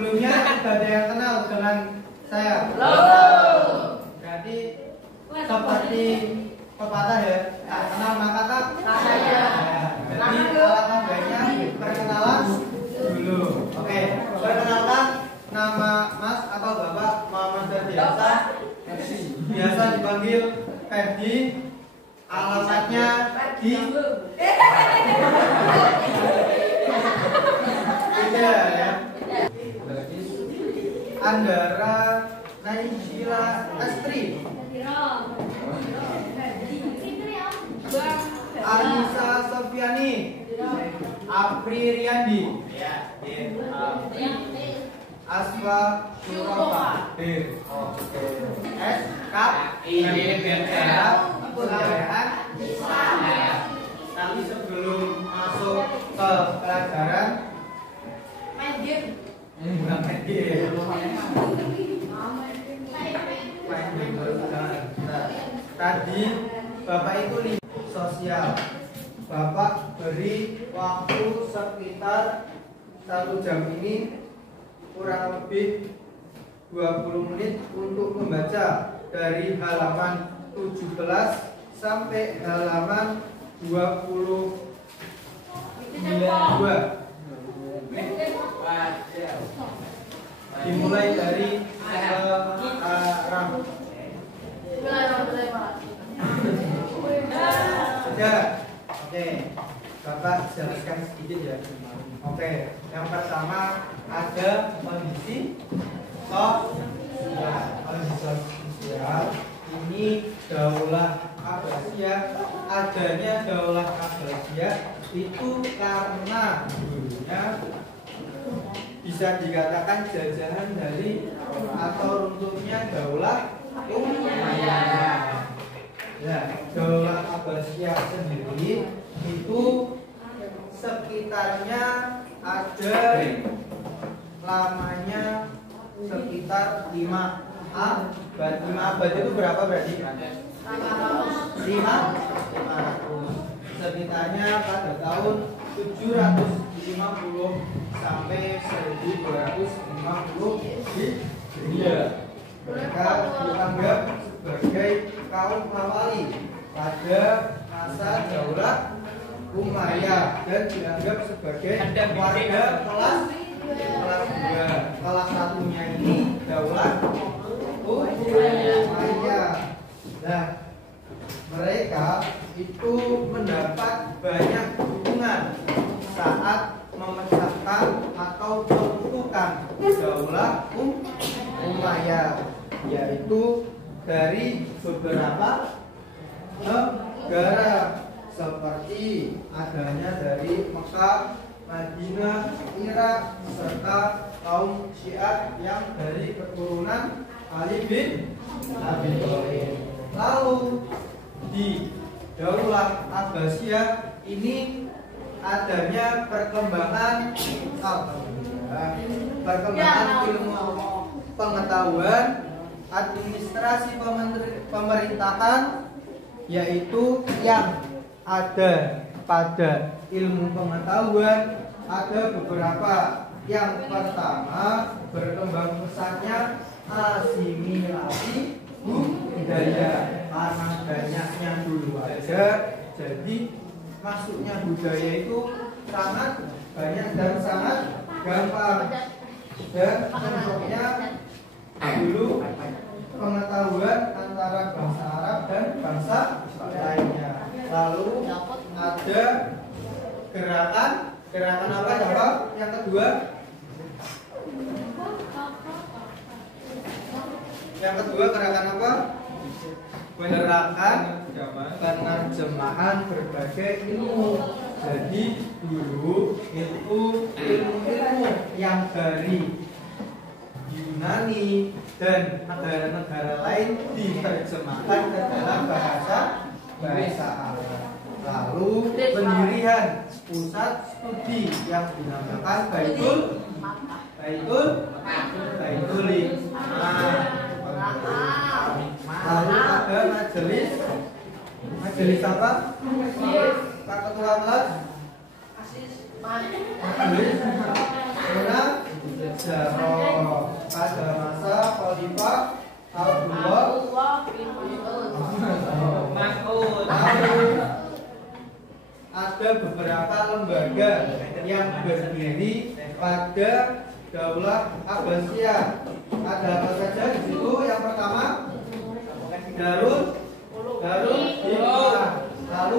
Sebelumnya sudah ada yang kenal dengan saya? Halo. Berarti seperti pepatah ya. Tak kenal maka tak Saya. Jadi alangkah baiknya perkenalan dulu. Oke, perkenalkan nama Mas atau Bapak Muhammad Ferdiasa. Biasa dipanggil Ferdi. Alamatnya di Tidak ya. Andara Naijila Astri, Anissa Sofiani, Apri Riyandi, Aswa Suropa, S Kap Kebudayaan. Tapi sebelum masuk ke pelajaran, bukan main game. Tadi Bapak itu sosial. Bapak beri waktu sekitar 1 jam ini, kurang lebih 20 menit untuk membaca dari halaman 17 sampai halaman 22. Dimulai dari sekarang. Sudah. Oke, Bapak jelaskan sedikit ya. Oke, yang pertama ada kondisi sosial. Kondisi sosial ini Daulah Abbasiyah. Adanya Daulah Abbasiyah itu karena dulunya bisa dikatakan jajahan dari atau runtuhnya Daulah Umayyah. Ya, Daulah Abbasiyah sendiri itu sekitarnya ada lamanya sekitar 5 abad. 5 abad itu berapa berarti? 500. Sekitarnya pada tahun 750 sampai 1250 Hijriah. Mereka dianggap sebagai kaum Mawali pada masa Daulah Umayyah dan dianggap sebagai warga kelas 2. Kelas satunya ini Daulah Umayyah. Nah, mereka itu mendapat banyak dukungan saat memecahkan atau menentukan Daulah Umayyah, yaitu dari beberapa negara seperti adanya dari Mekah, Madinah, Irak, serta kaum Syiah yang dari keturunan Ali bin Abi Thalib. Lalu di Daulah Abbasiyah ini adanya perkembangan ilmu pengetahuan, administrasi pemerintahan, yaitu yang ada pada ilmu pengetahuan ada beberapa. Yang pertama, berkembang pesatnya asimilasi budaya. Karena banyaknya dulu aja, jadi masuknya budaya itu sangat banyak dan sangat gampang. Dan contohnya dulu pengetahuan antara bangsa Arab dan bangsa lainnya. Lalu ada gerakan apa Bapak? Yang kedua, gerakan apa? Gerakan penerjemahan berbagai ilmu. Jadi dulu itu ilmu-ilmu yang dari Yunani dan negara-negara lain diterjemahkan ke dalam bahasa Arab. Lalu pendirian pusat studi yang dinamakan Baitulil. Lalu ada majelis apa? Pak Ketua kelas Muna Jaro pada masa Khalifah Abdullah Mas'ud. Ada beberapa lembaga yang berdiri pada Daulah Abbasiyah. Ada apa saja di situ? Yang pertama Darul Hikmah, lalu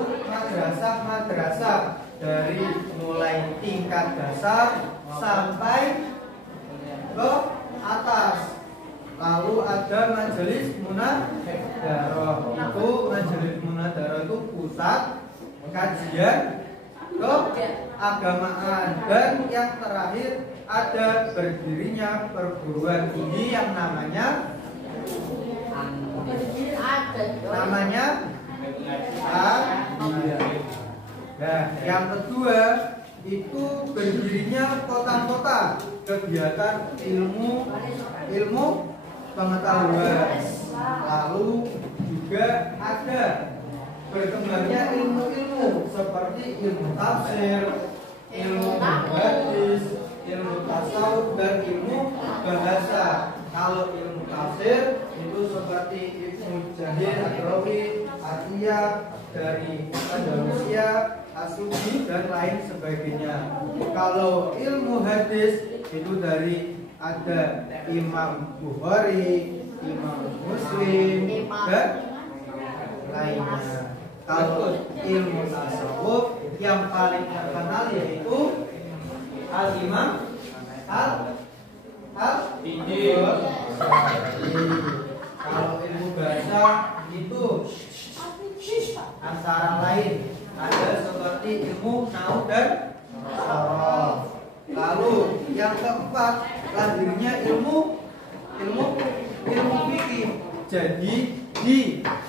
madrasah dari mulai tingkat dasar sampai ke atas. Lalu ada Majelis Munadharah. Itu Majelis Munadharah itu pusat kajian keagamaan. Dan yang terakhir ada berdirinya perguruan tinggi yang namanya Nah, yang kedua itu berdirinya kota-kota, kegiatan ilmu pengetahuan. Lalu juga ada berkembangnya ilmu-ilmu seperti ilmu tafsir, ilmu hadis, ilmu tasawuf, dan ilmu bahasa. Kalau ilmu tafsir itu seperti Ibnu Jarir, Ad-Rawi, Atiyah dari Andalusia, As-Sufi, dan lain sebagainya. Kalau ilmu hadis itu dari ada Imam Bukhari, Imam Muslim, dan lainnya. Kalau ilmu tasawuf yang paling terkenal yaitu Al-Imam Kalau ilmu bahasa itu antara lain ada seperti ilmu nahu dan sharaf. Lalu yang keempat lahirnya ilmu fikih. Jadi di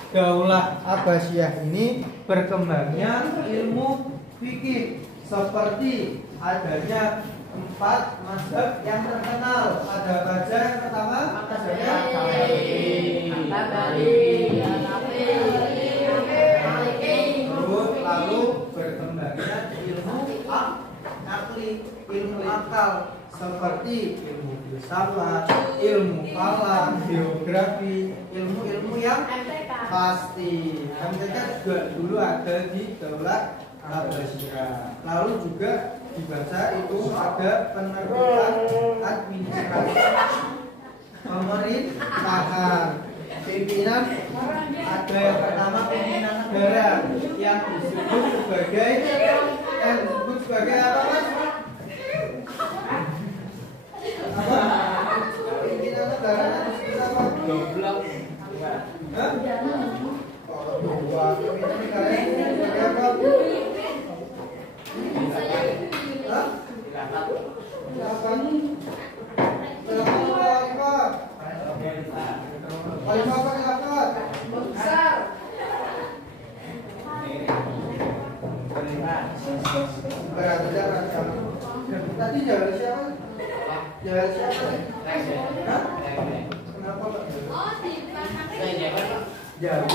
Daulah Abbasiyah ini berkembangnya ilmu fikih seperti adanya 4 mazhab yang terkenal. Ada baca yang pertama mazhabnya lalu berkembangnya ilmu akli, ilmu akal seperti ilmu filsafat, ilmu falak, geografi, ilmu-ilmu yang pasti. MTK juga dulu ada di Daulah Abbasiyah. Lalu juga dibaca itu ada penerbitan administrasi pemerintahan. Pimpinan ada yang pertama pimpinan negara yang disebut sebagai apa mas? Apa? Pimpinan negara disebut apa? Goblok. Hah? Pimpinan negara disebut sebagai apa? Hah? Tadi jalan siapa? Jalan siapa? Hah? Kenapa Pak? Jalan.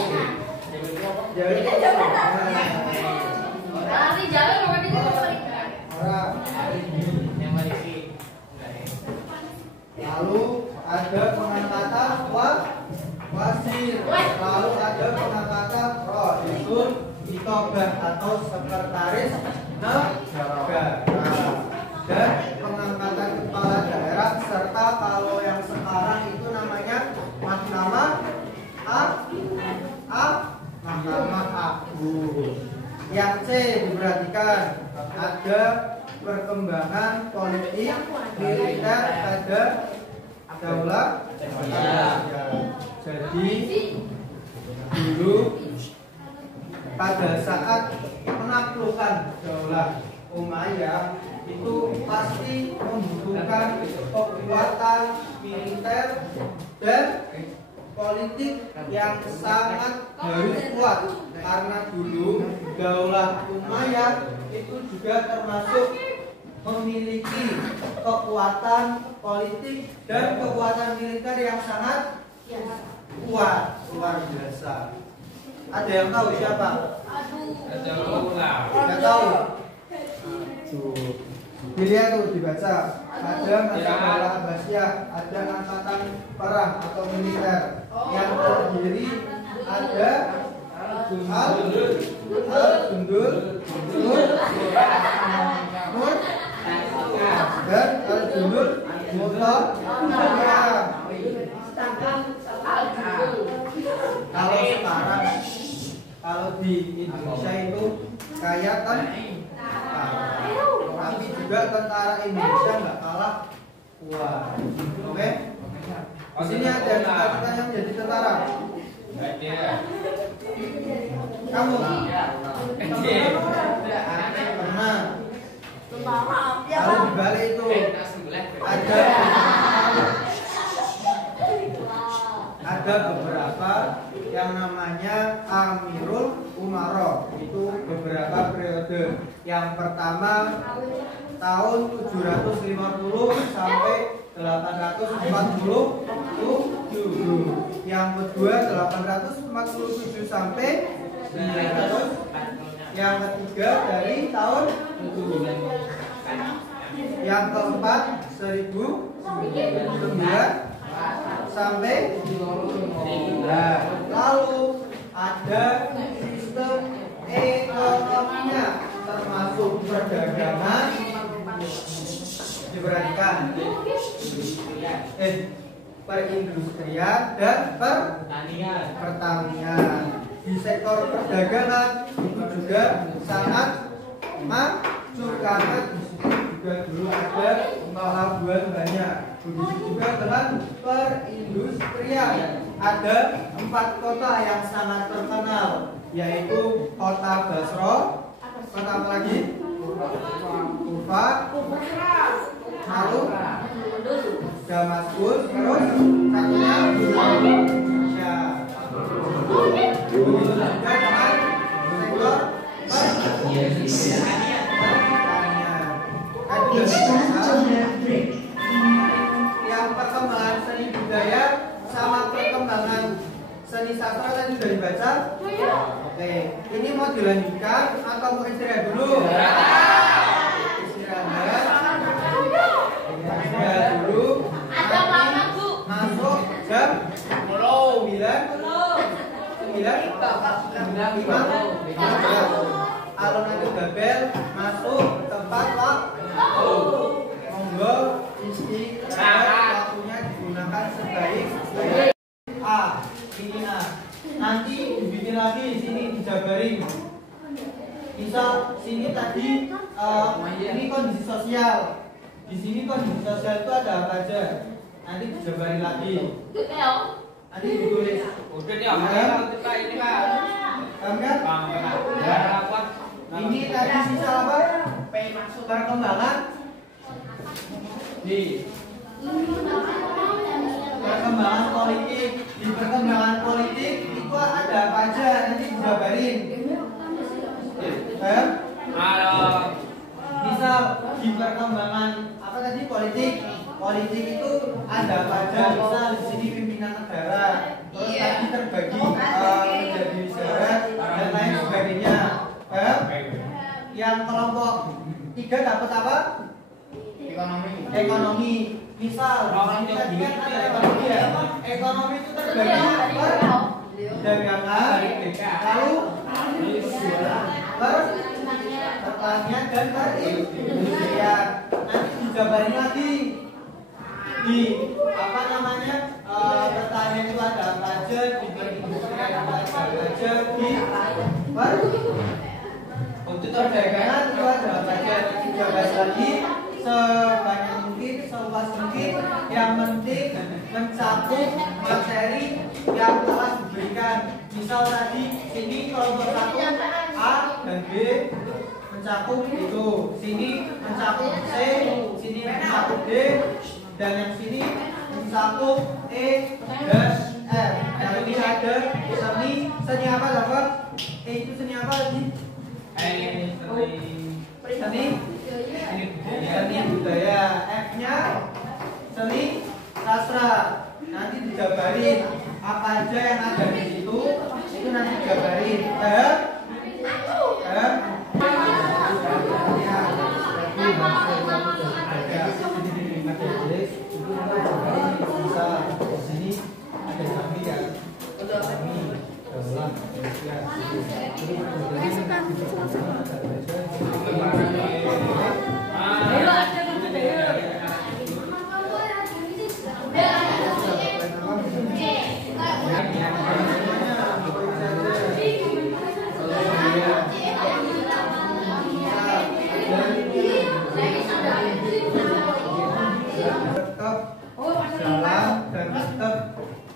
Lalu ada pengangkatan wasir. Lalu ada pengangkatan raisul nitobah atau sekretaris negara. Dan pengangkatan kepala daerah serta kalau yang sekarang itu namanya Mahkamah Agung. Yang C diperhatikan ada perkembangan politik militer pada Daulah Abbasiyah. Jadi dulu pada saat penaklukan Daulah Umayyah itu pasti membutuhkan kekuatan militer dan politik yang sangat harus kuat, karena dulu Daulah Umayyah itu juga termasuk memiliki kekuatan politik dan kekuatan militer yang sangat kuat, luar biasa. Ada yang tahu siapa? Ada ulang. Tidak tahu. Dilihat tuh dibaca. Ada masa bola Abbasiyah, ada angkatan perang atau militer. Yang terdiri ada Al-Jundul, Nur, dan Al-Jundul Mutawwiyah. Kalau sekarang, kalau di Indonesia itu kayak kan, tapi juga tentara Indonesia nggak kalah kuat. Oke? Di sini ada kita yang jadi tentara. Kamu pernah? Kalau dibalik itu ada beberapa yang namanya Amirul Umaro. Itu beberapa periode. Yang pertama tahun 750 sampai 847. Yang kedua 847 sampai 900. Yang ketiga dari tahun 7. Yang keempat 1009 sampai 10. Lalu ada sistem ekonominya termasuk perdagangan. Diperhatikan perindustrian dan pertanian. Di sektor perdagangan itu juga sangat maju karena juga dulu ada pelabuhan banyak. Begitu juga dengan perindustrian. Ada 4 kota yang sangat terkenal, yaitu kota Basra, kota apa lagi? Kufa, lalu Damaskus, terus satunya Indonesia. Begitu juga dengan sektor yang perkembangan seni budaya sama perkembangan seni sastra tadi sudah dibaca? Oke, ini mau dilanjutkan atau mau istirahat dulu? Istirahat dulu. Masuk jam 9:05. Alun-alun Babel masuk tempat waktu. Monggo istirahat, waktunya digunakan sebaik-baik. Ini nanti dibikin lagi sini dijabarin. Misal sini tadi ini kondisi sosial. Di sini kondisi sosial itu ada apa aja? Nanti dijabarin lagi. Nanti ditulis. Udah nih, kita ini kan. Ini tadi sisa apa? Perkembangan di perkembangan politik. Di perkembangan politik itu ada apa aja? Nanti dijabarin. Misal di perkembangan apa tadi politik? Politik itu ada apa aja? Misal di sini pimpinan negara, terus tadi terbagi menjadi negara dan lain sebagainya. Yang kelompok 3 dapat apa? Ekonomi. Misal ekonomi ada ekonomi ya. Ekonomi itu terbagi perdagangan, lalu pertanian dan perindustrian. Nanti dijabarin lagi di apa namanya pertanian itu ada apa aja, di perindustrian ada apa aja, di untuk perdagangan itu ada apa aja. Dijabarin lagi sebanyak mungkin, seluas mungkin. Yang penting mencakup materi yang telah diberikan. Misal tadi sini kelompok 1 A dan B mencakup itu, sini mencakup C, sini mencakup D, dan yang sini mencakup E dan F. Dan ini ada seni apa dapat? E itu seni apa tadi? Seni budaya. F-nya seni sastra. Nanti dijabarin apa aja yang ada di situ, itu nanti dijabarin. Ya.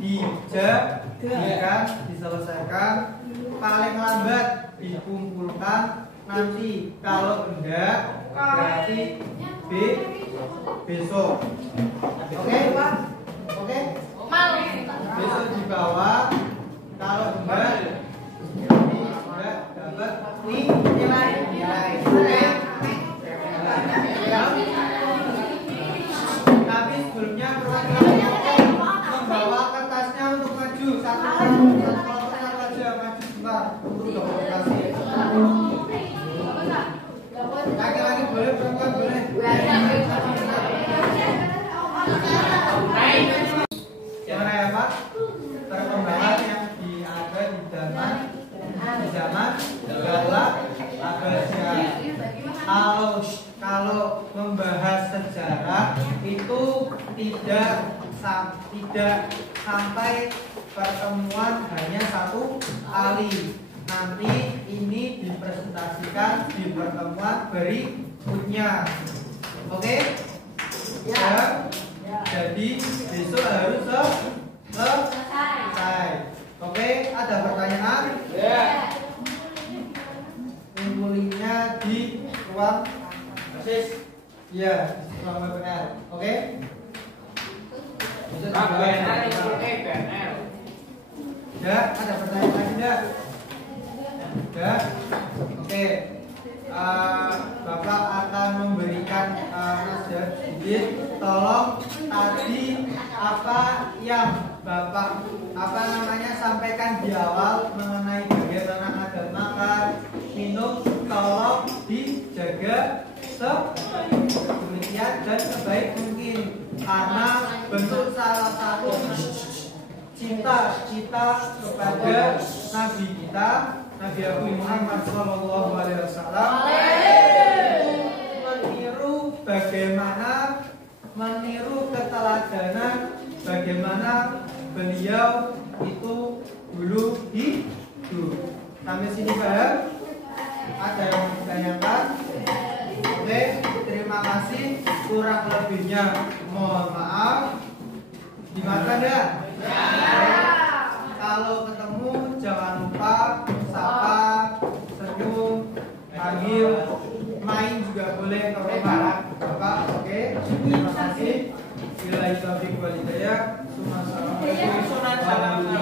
Dijadikan, diselesaikan, paling lambat dikumpulkan nanti, kalau enggak berarti besok. Oke? Oke? Besok dibawa, kalau enggak dapat nilai. Oke? Tapi sebelumnya perwakilan membawa kertasnya untuk maju satu kelompok saja, maju sebentar untuk dokumentasi. Laki-laki boleh, perempuan boleh. Gimana ya Pak? Perkembangan yang ada di zaman Daulah Abbasiyah. Kalau membahas sejarah itu tidak sampai pertemuan hanya satu kali. Nanti ini dipresentasikan di pertemuan berikutnya. Oke? Ya. Jadi besok harus selesai. Oke? Ada pertanyaan? Ya. Kumpulinya di ruang basis. Ya, di ruang WPR. Oke? Ya, ada pertanyaan lagi enggak? Ya, oke. Bapak akan memberikan nasihat sedikit. Tolong tadi apa yang Bapak sampaikan di awal mengenai bagaimana ada makan, minum, tolong dijaga sedemikian dan sebaik mungkin, karena bentuk salah satu cinta kita kepada Nabi kita, Nabi Abu Muhammad SAW, meniru keteladanan bagaimana beliau itu dulu hidup. Sampai sini paham? Ada yang ditanyakan? Oke, terima kasih. Kurang lebihnya mohon maaf. Dimakan ya? Kalau ketemu jangan lupa sapa, senyum, panggil, main juga boleh ke rumah Bapak. Oke, terima kasih. Bila itu wal hidayah. Assalamualaikum warahmatullahi wabarakatuh.